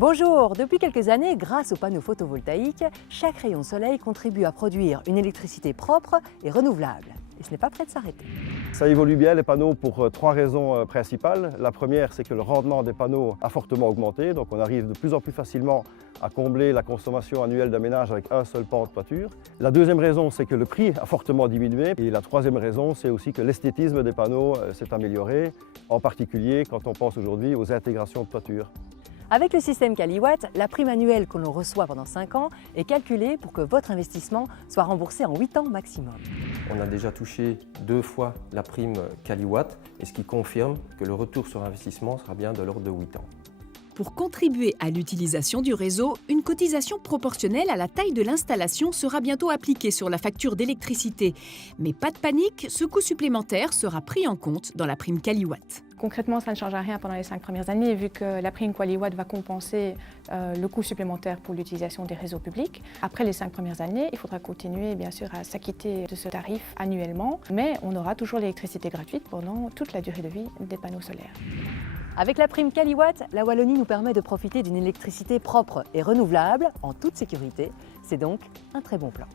Bonjour! Depuis quelques années, grâce aux panneaux photovoltaïques, chaque rayon de soleil contribue à produire une électricité propre et renouvelable. Et ce n'est pas prêt de s'arrêter. Ça évolue bien les panneaux pour trois raisons principales. La première, c'est que le rendement des panneaux a fortement augmenté, donc on arrive de plus en plus facilement à combler la consommation annuelle d'un ménage avec un seul pan de toiture. La deuxième raison, c'est que le prix a fortement diminué. Et la troisième raison, c'est aussi que l'esthétisme des panneaux s'est amélioré, en particulier quand on pense aujourd'hui aux intégrations de toiture. Avec le système Caliwatt, la prime annuelle que l'on reçoit pendant 5 ans est calculée pour que votre investissement soit remboursé en 8 ans maximum. On a déjà touché 2 fois la prime Caliwatt, et ce qui confirme que le retour sur investissement sera bien de l'ordre de 8 ans. Pour contribuer à l'utilisation du réseau, une cotisation proportionnelle à la taille de l'installation sera bientôt appliquée sur la facture d'électricité. Mais pas de panique, ce coût supplémentaire sera pris en compte dans la prime Caliwatt. Concrètement, ça ne changera rien pendant les 5 premières années, vu que la prime Caliwatt va compenser le coût supplémentaire pour l'utilisation des réseaux publics. Après les 5 premières années, il faudra continuer bien sûr à s'acquitter de ce tarif annuellement, mais on aura toujours l'électricité gratuite pendant toute la durée de vie des panneaux solaires. Avec la prime Caliwatt, la Wallonie nous permet de profiter d'une électricité propre et renouvelable en toute sécurité. C'est donc un très bon plan.